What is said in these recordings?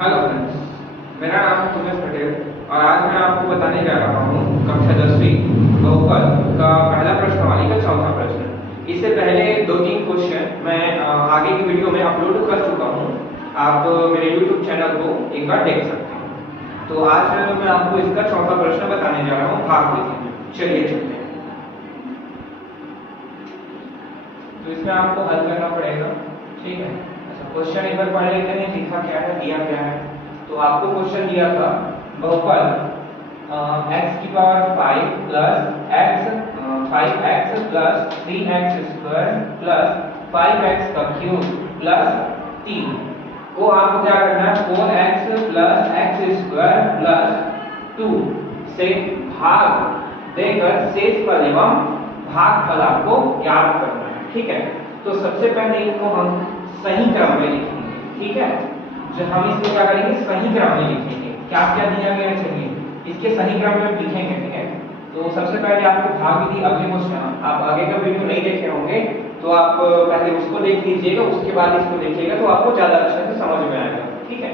Hello friends, मेरा नाम है तुमेश पटेल और आज मैं आपको बताने जा रहा हूँ कक्षा 10वीं बहुपद का पहला प्रश्नावली का चौथा प्रश्न। इससे पहले 2-3 क्वेश्चन मैं आगे की वीडियो में अपलोड कर चुका हूँ। आप मेरे YouTube चैनल को एक बार देख सकते हैं। तो आज मैं आपको इसका चौथा प्रश्न बताने जा रहा हूँ भाग विधि में। चलिए चलते हैं। तो इसमें आपको हल करना पड़ेगा, ठीक है। क्वेश्चन एक बार पढ़ लेते हैं, लिखा क्या है, दिया क्या है। तो आपको क्वेश्चन दिया था बहुपद x की power 5 plus x 5x plus 3x square plus 5x का क्यूब प्लस 3 को आपको क्या करना है 4x plus x square plus 2 से भाग देकर शेष फल एवं भागफल आपको ज्ञात करना है, ठीक है। तो सबसे पहले इनको हम सही क्रम में लिखेंगे, ठीक है। जो हम इसको क्या करेंगे, सही क्रम में लिखेंगे। क्या क्या दिया गया है, चलिए इसके सही क्रम में लिखेंगे, ठीक है। तो सबसे पहले आपको भाग विधि, अगले क्वेश्चन आप आगे का वीडियो नहीं देखे होंगे तो आप पहले उसको देख लीजिएगा, उसके बाद इसको देखिएगा तो आपको ज्यादा अच्छे से समझ में आएगा, ठीक है।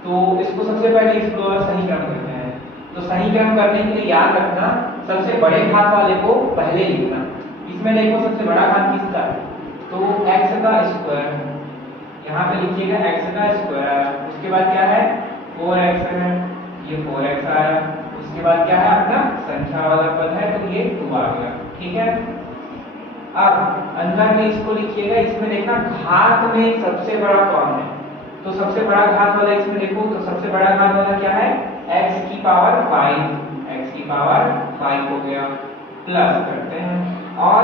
तो इसको सबसे पहले इसको सही क्रम करना है। तो सही क्रम करने के लिए याद रखना, सबसे बड़े घात वाले को पहले लिखना। इसमें देखो सबसे बड़ा घात किसका है, तो x का स्क्वायर, यहाँ पे लिखिएगा x का स्क्वायर। उसके बाद क्या है 4x है, ये 4x आया। उसके बाद क्या है अपना संख्या वाला पद है तो ये 2 आ गया, ठीक है। अब अंदर में इसको लिखिएगा, इसमें देखना घात में सबसे बड़ा कौन है। तो सबसे बड़ा घात वाला इसमें देखो, तो सबसे बड़ा घात वाला क्या है x की पावर 5, x की पावर 5 हो गया। प्लस करते हैं और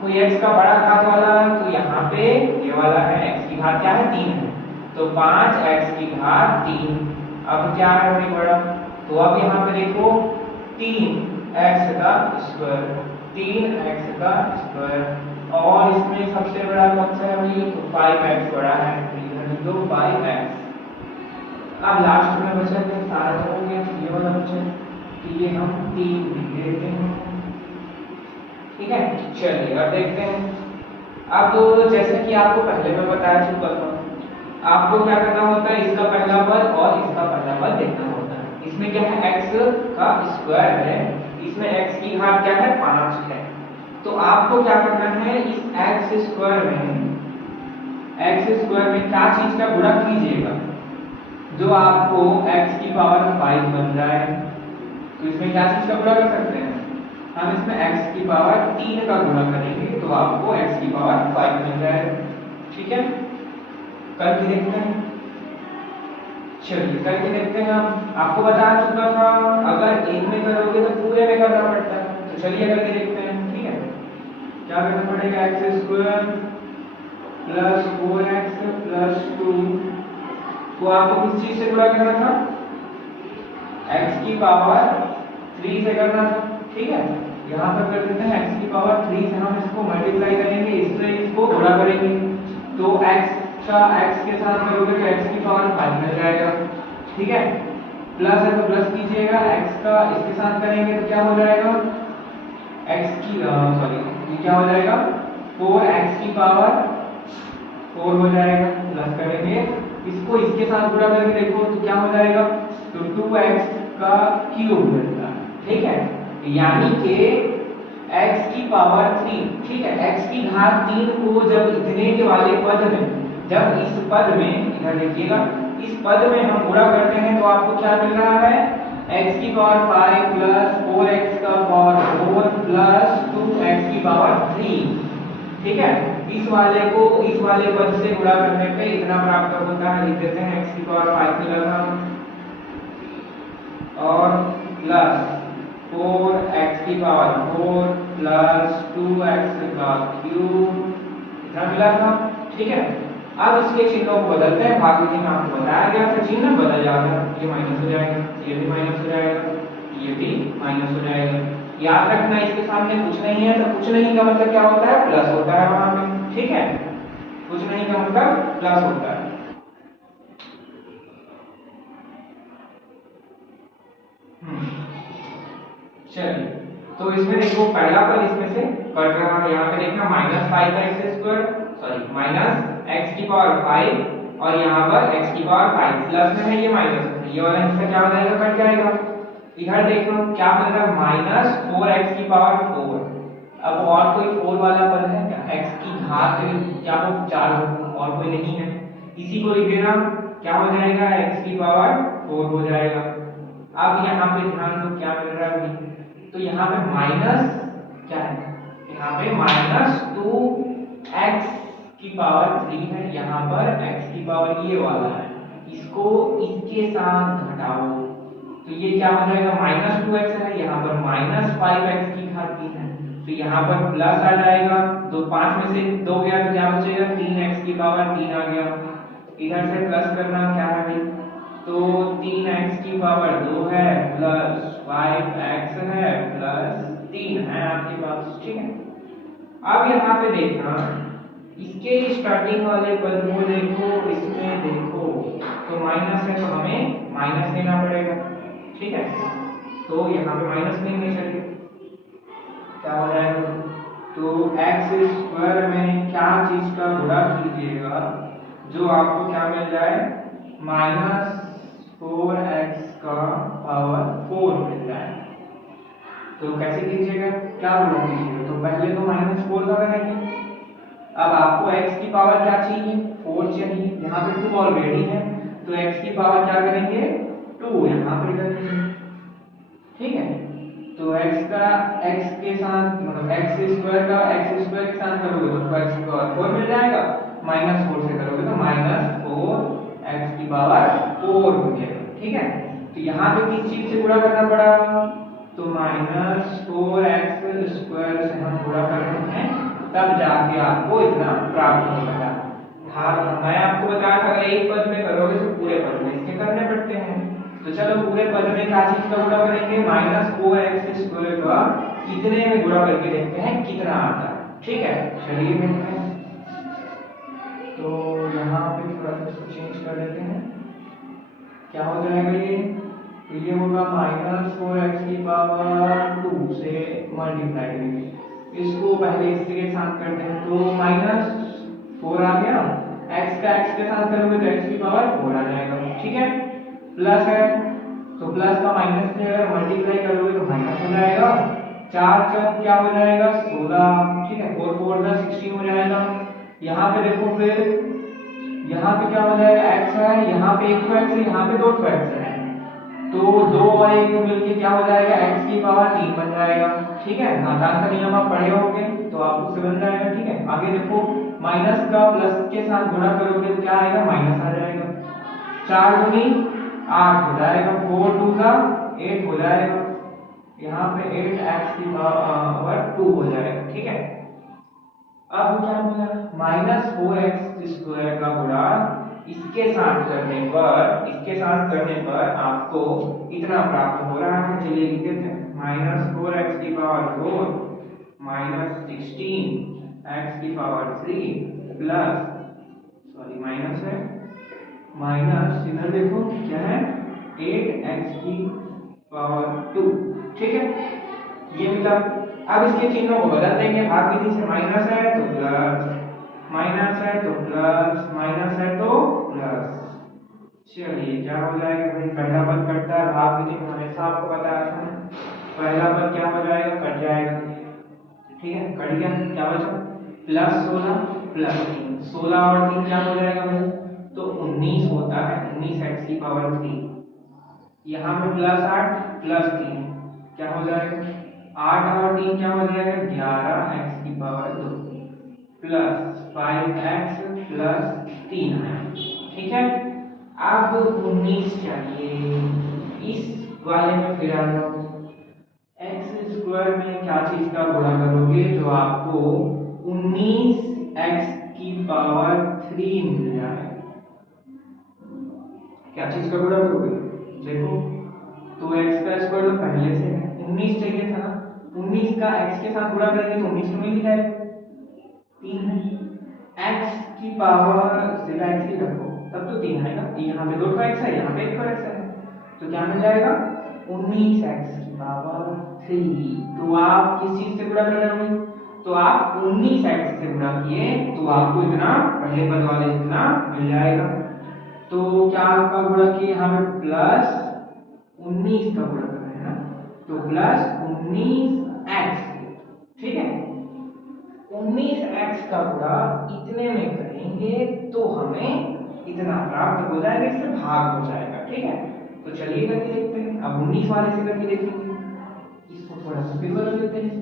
कोई x का बड़ा घात वाला, तो यहाँ पे ये वाला है x की घात क्या है 3 है, तो 5x की घात 3। अब क्या है भाई बड़ा, तो अब यहाँ पे देखो 3x का स्क्वायर, 3x का स्क्वायर। और इसमें सबसे बड़ा कौन सा है भाई, तो 5x बड़ा है, इधर लिख दो 5x। अब लास्ट में बचा है सारा तो हो गया, ये वाला बचा, तो ये हम 3 लिख देते हैं, ठीक है। चलिए अब देखते हैं। अब जैसे कि आपको पहले मैं बताया चुका था, आपको क्या करना होता है, इसका पहला पद और इसका पहला पद देखना होता है। इसमें क्या है x का स्क्वायर है, इसमें x की घात क्या है 5 है। तो आपको क्या करना है, इस x स्क्वायर में क्या चीज का गुणा कीजिएगा, जो आपको x की पावर 5 बन रहा है। तो इसमें क्या चीज का गुणा कर सकते हैं हम, इसमें x की पावर 3 का गुणा करेंगे तो आपको x की पावर 5 मिल जाएगा, ठीक है। करके देखते हैं, चलिए करके देखते हैं। आपको बता चुका था अगर एक में करोगे तो पूरे में करना पड़ता है, तो चलिए करके देखते हैं, ठीक है। क्या करना पड़ेगा, x square plus 4x plus 2 को आपको किस चीज से गुणा करना था, x की पावर 3 से करना था, ठीक है। यहाँ पर कर देते हैं x की पावर 3 से हम इसको मल्टीप्लाई करेंगे, इससे इसको गुणा करेंगे। तो x का x के साथ करोगे तो x की पावर 5 मिल जाएगा, ठीक है। प्लस है तो प्लस कीजिएगा, x का इसके साथ करेंगे तो क्या हो जाएगा, x की सॉरी ये क्या हो जाएगा 4x की पावर 4 हो जाएगा। प्लस करेंगे इसको इसके साथ गुणा करके देखो तो क्या हो जाएगा, तो 2x का क्यूब मिलता है, ठीक है। यानी कि x की पावर 3, ठीक है। x की घात 3 को जब इतने के वाले पद में, जब इस पद में इधर देखिएगा, इस पद में हम गुणा करते हैं तो आपको क्या मिल रहा है, x की पावर 5 प्लस 4x का पावर 4 प्लस 2x की पावर 3, ठीक है। इस वाले को इस वाले पद से गुणा करने पे इतना प्राप्त होता है, लिख देते हैं x की पावर 5 मिला था और प्लस 4x की पावर 4 प्लस 2x का क्यूब इतना मिला था, ठीक है। अब इसके चिन्हों को बदलते हैं, भाग विधि में आपको बताया गया था चिन्ह बदल जाता है, ये माइनस हो जाएगा, ये भी माइनस हो जाएगा, ये भी माइनस हो जाएगा। याद रखना इसके सामने कुछ नहीं है तो कुछ नहीं का मतलब क्या होता है, प्लस होता है वहां पे, ठीक है। कुछ नहीं का मतलब प्लस होता है। चलिए तो इसमें देखो पहला पद इसमें से कट रहा है, यहाँ पे देखना -5 का x square, sorry minus x की पावर 5 और यहाँ पर x की पावर 5 प्लस में है, ये माइनस में है, ये वाला हिस्सा क्या हो जाएगा, कट जाएगा। इधर देखो क्या मिल रहा है, माइनस 4x की पावर 4। अब और कोई 4 वाला पद है क्या, x की घात क्या वो 4 और कोई नहीं है, इसी को लिख देना, क्या हो जाएगा, x की पावर 4 हो जाएगा। अब यहाँ पे ध्यान दो क्या मिल रहा है अभी, तो यहाँ पे माइनस क्या है, यहाँ पे माइनस 2x की पावर 3 है, यहाँ पर x की पावर ये वाला है, इसको इसके साथ घटाओ तो ये क्या हो जाएगा, माइनस 2x है, यहाँ पर माइनस 5x की घात 3 है, तो यहाँ पर प्लस आ जाएगा, तो 5 में से 2 गया तो क्या बचेगा, 3x की पावर 3 आ गया। इधर से प्लस करना क्या है भाई, तो 3x की पावर 2 है प्लस 5x है प्लस 3 है आपके पास, ठीक है। अब यहाँ पे देखना इसके स्टार्टिंग वाले पद को देखो, इसमें देखो तो माइनस है तो हमें माइनस लेना पड़ेगा, ठीक है, तो यहाँ पे माइनस लेंगे, चलिए क्या हो जाएगा, तो एक्स स्क्वायर में क्या चीज का गुणा कीजिएगा जो आपको क्या मिल जाए, माइनस 4x का पावर 4 मिल जाए। तो कैसे कीजिएगा, क्या गुणा कीजिएगा, तो पहले तो माइनस 4 का करेंगे, अब आपको x की पावर क्या चाहिए, 4 चाहिए, यहाँ पे 2 ऑलरेडी है, तो x की पावर क्या करेंगे, 2 यहाँ पे करेंगे, ठीक है। तो x का x के साथ मतलब x स्क्वायर का x स्क्वायर के साथ करोगे तो x की पावर 4 मिल जाएगा, माइनस 4 से करोगे तो माइनस 4 x की पावर 4 हो जाएगा, ठीक है। तो यहाँ पे किस चीज से गुणा करना पड़ा, तो माइनस 4x स्क्वायर से हम गुणा कर रहे हैं, तब जाके आपको इतना प्राप्त होगा। हाँ मैं आपको बताया था अगर एक पद में करोगे तो पूरे पद में इसके करने पड़ते हैं, तो चलो पूरे पद में क्या चीज का गुणा करेंगे, माइनस 4x स्क्वायर का कितने में गुणा करके देखते हैं कितना आता है, ठीक है। चलिए देखते हैं, तो यहाँ पे थोड़ा सा इसको चेंज कर देते हैं, क्या हो जाएगा ये, तो ये होगा माइनस 4x की पावर 2 से मल्टीप्लाई करेंगे, इसको पहले इसके साथ करते हैं, तो माइनस 4 आ गया, x का x के साथ करोगे तो x की पावर 4 आ जाएगा, ठीक है। प्लस है तो प्लस का माइनस से अगर मल्टीप्लाई करोगे तो माइनस हो जाएगा, 4 4 क्या हो जाएगा 16, ठीक है, 4 4 का 16 हो जाएगा। यहाँ पे देखो फिर यहाँ पे क्या हो जाएगा, x है, यहाँ पे एक तो x है, यहाँ पे दो तो x है, तो 2 और 1 मिलके क्या हो जाएगा, x की पावर 3 बन जाएगा, ठीक है। घातांक का नियम आप पढ़े होंगे तो आपको से बन जाएगा, ठीक है। आगे देखो माइनस का प्लस के साथ गुणा करोगे तो क्या आएगा, माइनस आ जाएगा, 4 दूनी 8 हो जाएगा, 4 2 का 8 हो जाएगा, यहाँ पे 8x की पावर 2 हो जाएगा, ठीक है। अब क्या मिला, माइनस 4x स्क्वायर का गुणा इसके साथ करने पर आपको इतना प्राप्त हो रहा है, चलिए लिख देते हैं, माइनस 4x की पावर 4 माइनस 16 x की पावर 3 प्लस सॉरी माइनस है, माइनस इधर देखो क्या है 8x की पावर 2, ठीक है, ये मिला। अब इसके चिन्हों को बदल देंगे, भाग विधि से, माइनस है तो प्लस, माइनस है तो प्लस, माइनस है तो प्लस, चलिए क्या हो जाएगा भाई, पहला पद कटता है भाग विधि में, हमेशा आपको बताया था, पहला पद क्या हो जाएगा, कट जाएगा, ठीक है, कट गया, क्या बचा प्लस 16 प्लस 3, 16 और 3 क्या हो जाएगा भाई, तो 19 होता है, 19x की पावर 3, यहाँ पे प्लस 8 प्लस 3 क्या हो जाएगा, 8 और 3 क्या हो जाएगा, 11x की पावर 2 प्लस 5x प्लस 3 है, ठीक है। अब 19 चाहिए, इस वाले में फिर आ जाओ, x स्क्वायर में क्या चीज का गुणा करोगे जो आपको 19x की पावर 3 मिल जाए, क्या चीज का गुणा करोगे, देखो तो x का स्क्वायर तो पहले से है, 19 चाहिए था ना, 19 का x के साथ गुणा करेंगे तो 19 मिल जाएगा, 3 है, x की पावर सिर्फ x ही रखो तब तो 3 आएगा, यहाँ पे 2 x है, यहाँ पे 1 x है, तो क्या मिल जाएगा 19x की पावर 3, तो आप किस चीज से गुणा कर रहे होंगे, तो आप 19x से गुणा किए तो आपको इतना पहले पद वाले इतना मिल जाएगा, तो क्या आपका गुणा किया यहाँ पे प्लस 19 का गुणा करना है ना, तो प्लस 19x, ठीक है। 19x का गुणा इतने में करेंगे तो हमें इतना प्राप्त हो जाएगा, इससे भाग हो जाएगा, ठीक है। तो चलिए करके देखते हैं। अब 19 वाले से करके देखेंगे, इसको थोड़ा सा फिर बदल देते हैं।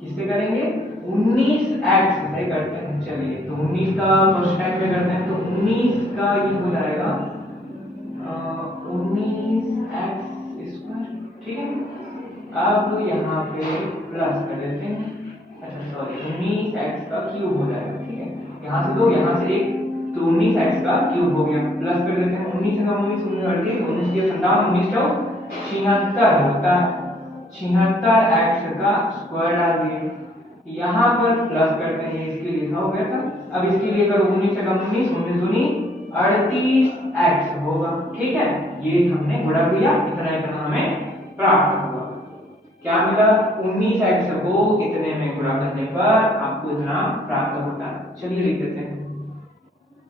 किससे करेंगे? 19x से करते हैं। चलिए तो 19 का फर्स्ट टाइम पे करते हैं, तो 19 का ये हो जाएगा 19x स्क्वायर, ठीक है। अब यहाँ पे प्लस कर देते हैं, अच्छा सॉरी 19x का क्यूब हो जाएगा, ठीक है। यहाँ से 2 यहाँ से 1, तो 19x का क्यूब हो गया। प्लस कर देते हैं, 19 का 19 19 19 के 57 19 चौ 76 होता है। 76x का स्क्वायर डाल दिए, यहाँ पर प्लस करते हैं, इसके लिए लिखा हो गया था। अब इसके लिए करो 19 से 19 19 दूनी 38x होगा, ठीक है। ये हमने गुणा किया, इतना इतना हमें प्राप्त हुआ। क्या मिला? 19x को इतने में गुणा करने पर आपको इतना प्राप्त होता है। चलिए लिख देते हैं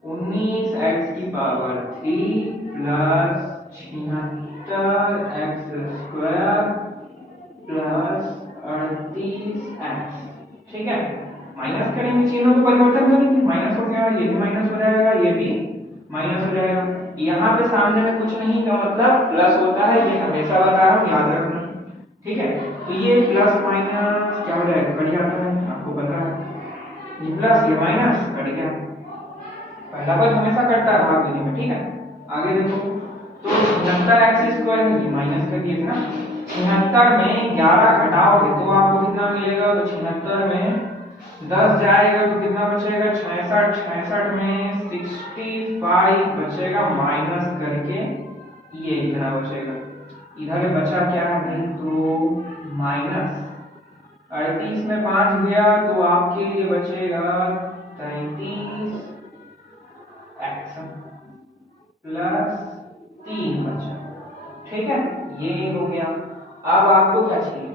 19x की power 3 plus 76x square plus 38x, ठीक है। माइनस करेंगे, चिन्हों को परिवर्तन करेंगे, माइनस हो गया, ये भी माइनस हो जाएगा, ये भी माइनस हो जाएगा। यहाँ पे सामने में कुछ नहीं का मतलब प्लस होता है, ये हमेशा बता रहा हूँ, याद रखना, ठीक है। तो ये प्लस माइनस क्या हो जाएगा? कट जाता है, आपको पता है। ये प्लस ये माइनस कट गया, पहला पद हमेशा कटता है भाग विधि में, ठीक है। आगे देखो, तो 76x स्क्वायर ये माइनस कर दिए ना, 76 में 11 घटाओगे तो आपको कितना मिलेगा? तो 76 में 10 जाएगा तो कितना बचेगा? 66, 66 में 65 बचेगा, माइनस करके ये इतना बचेगा। इधर बचा क्या है भाई? तो माइनस 38 में 5 गया तो आपके लिए बचेगा 33 x प्लस 3 बचा, ठीक है। ये हो गया। अब आपको क्या चाहिए?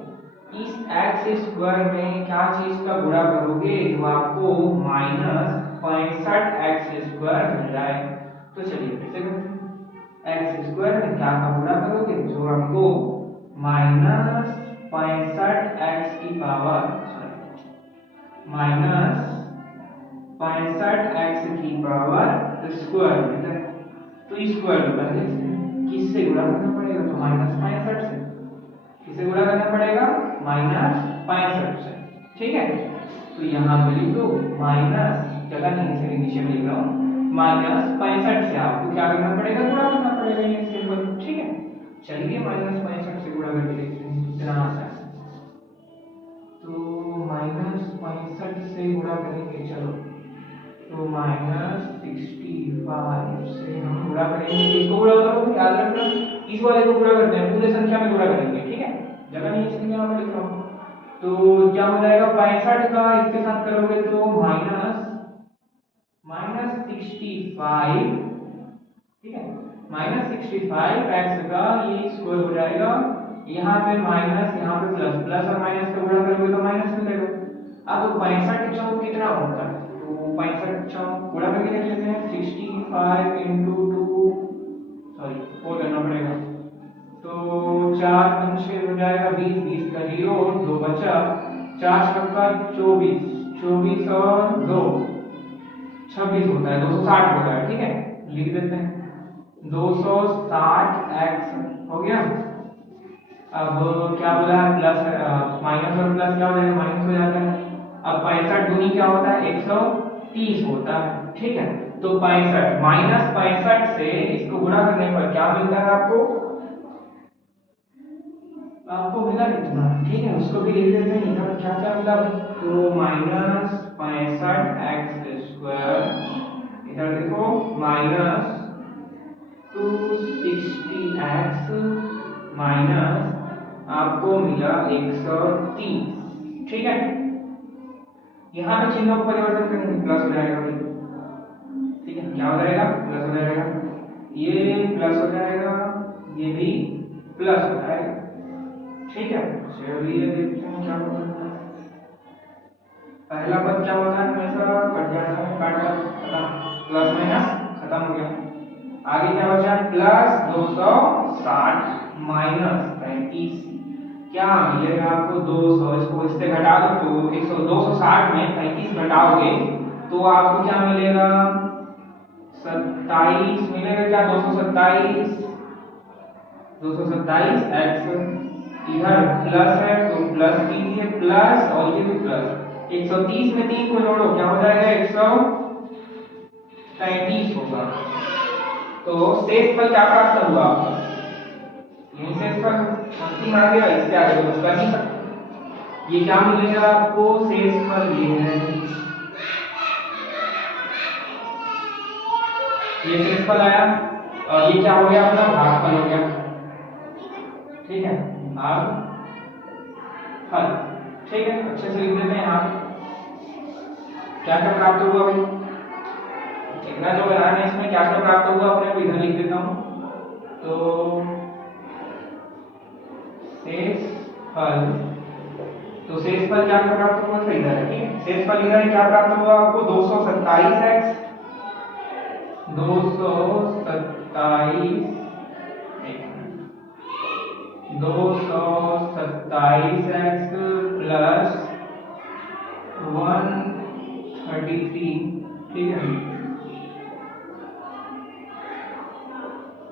इस x स्क्वायर में क्या चीज का गुणा करोगे जो आपको माइनस 65x स्क्वायर मिल जाए। तो चलिए फिर से करते हैं, x स्क्वायर में क्या का गुणा करोगे जो आपको माइनस 65x की पावर माइनस 65x की पावर स्क्वायर मिल जाए। तो स्क्वायर पहले किससे गुणा करना पड़ेगा? तो माइनस 65 से। किसे गुणा करना पड़ेगा? माइनस 65 से, ठीक है। तो यहाँ पे लिख दो माइनस, जगह नहीं है नीचे में लिख रहा हूँ, माइनस 65 से आपको क्या करना पड़ेगा? गुणा करना पड़ेगा, ये सिंपल, ठीक है। चलिए माइनस 65 से गुणा करके देखते हैं कितना आता है। तो माइनस 65 से गुणा करेंगे, चलो तो माइनस 65 से हम गुणा करेंगे, इसको गुणा करो, याद रखना इस वाले को गुणा करते हैं, पूरे संख्या में गुणा करेंगे, ठीक है। जगह नहीं इसलिए यहाँ पर लिख रहा हूँ। तो क्या हो जाएगा? 65 का इसके साथ करोगे तो माइनस 65, ठीक है। माइनस 65 x का ये स्क्वायर हो जाएगा, यहाँ पे माइनस यहाँ पे प्लस, प्लस और माइनस का गुणा करोगे तो माइनस मिलेगा। अब 65 चौक कितना होता है? तो 65 चौक गुणा करके देख लेते हैं, 65 इंटू 2, सॉरी 4 करना पड़ेगा, तो 4 पंचे हो जाएगा 20, 20 का 0, 2 बचा, 4 छक्का 24, 24 और 2 26 होता है, 260 होता है, ठीक है। लिख देते हैं 260x हो गया। अब क्या बोला है? प्लस माइनस और प्लस क्या हो जाएगा? माइनस हो जाता है। अब 65 दूनी क्या होता है? 130 होता है, ठीक है। तो 65 माइनस 65 से इसको गुणा करने पर क्या मिलता है आपको? आपको मिला कितना, ठीक है, उसको भी लिख देते हैं। इधर क्या क्या मिला? तो माइनस 65x स्क्वायर, इधर देखो माइनस 260x माइनस आपको मिला 130, ठीक है। यहाँ पे चिन्हों को परिवर्तन करेंगे, प्लस हो जाएगा भाई, ठीक है। क्या हो जाएगा? प्लस हो जाएगा, ये प्लस हो जाएगा, ये भी प्लस हो जाएगा, ठीक है। चलिए देखते हैं क्या होता है। पहला पद क्या होता है? हमेशा कट जाता है, काट प्लस माइनस खत्म हो गया। आगे क्या बचा, प्लस 260 माइनस 35, क्या मिलेगा आपको 200, इसको इससे घटा दो तो 100, 260 में 35 घटाओगे तो आपको क्या मिलेगा, 27 मिलेगा, क्या 227, 227 x इधर प्लस है तो प्लस कीजिए, प्लस और ये भी प्लस, 130 में 3 को जोड़ो क्या हो जाएगा, 133 होगा। तो शेषफल क्या प्राप्त हुआ आपका, यही शेषफल अंतिम आ गया, इससे आगे तो कुछ कर नहीं सकते। ये क्या मिलेगा आपको, शेषफल ये है, ये शेषफल आया, और ये क्या हो गया अपना, भागफल हो गया। ठीक है, भागफल, ठीक है, अच्छे से लिख देते हैं यहाँ क्या क्या प्राप्त हुआ भाई, इतना जो बनाना है इसमें क्या क्या प्राप्त हुआ अपने को इधर लिख देता हूँ। तो शेषफल, तो शेषफल क्या क्या प्राप्त हुआ था इधर है, ठीक है, शेषफल इधर क्या प्राप्त हुआ आपको, 227x, 227 227x प्लस 133, ठीक है,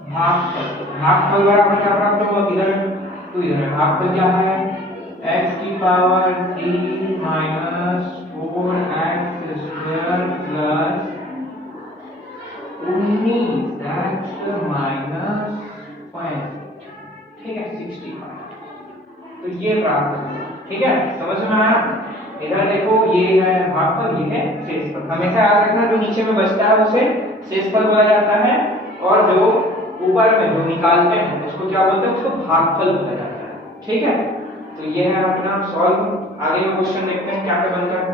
भागफल, भागफल बराबर क्या प्राप्त हुआ इधर, तो इधर भागफल क्या है, x की power 3 minus 4x square plus 19x minus 5, ठीक है, 65, तो ये प्राप्त हुआ। ठीक है, समझ में आया। इधर देखो ये है भागफल, ये है शेषफल, हमेशा याद रखना जो नीचे में बचता है उसे शेषफल बोला जाता है, और जो ऊपर में जो निकालते हैं उसको क्या बोलते हैं, उसको भागफल बोला जाता है। ठीक है, तो ये है अपना सॉल्व। आगे का क्वेश्चन देखते हैं क्या क्या बनता है।